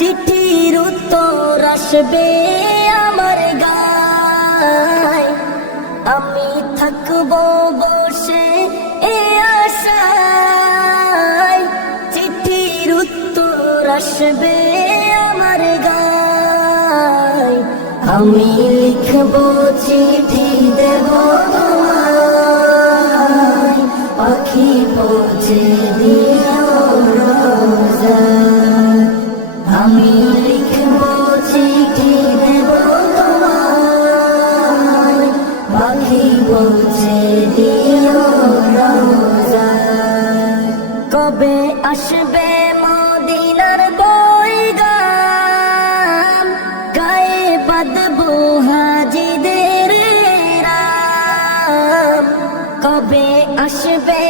চিঠির উত্তর আসবে আমার গায়। আমি থাকব বসে এ আশায়। চিঠির উত্তর আসবে আমার গায়। আমি লিখব চিঠি দেব কবে আসবে মদিনার বইগাম গায়ে বাঁধবো হাজিদের রাম। কবে আসবে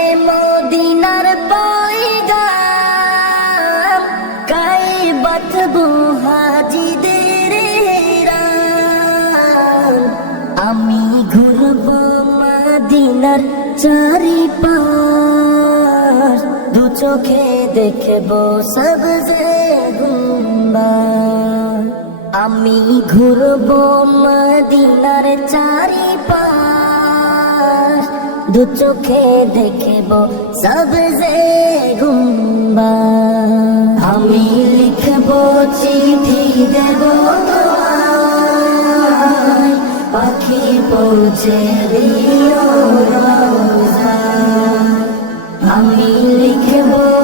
মদিনার চারিপাশ, দু চোখে দেখব আমি ঘুরব মদিনার চারিপাশ, দু চোখে দেখব সবজে গুম্বা আমি লিখব চিঠি দেব পাখি পৌঁছে দিও রোজা। আমি লিখব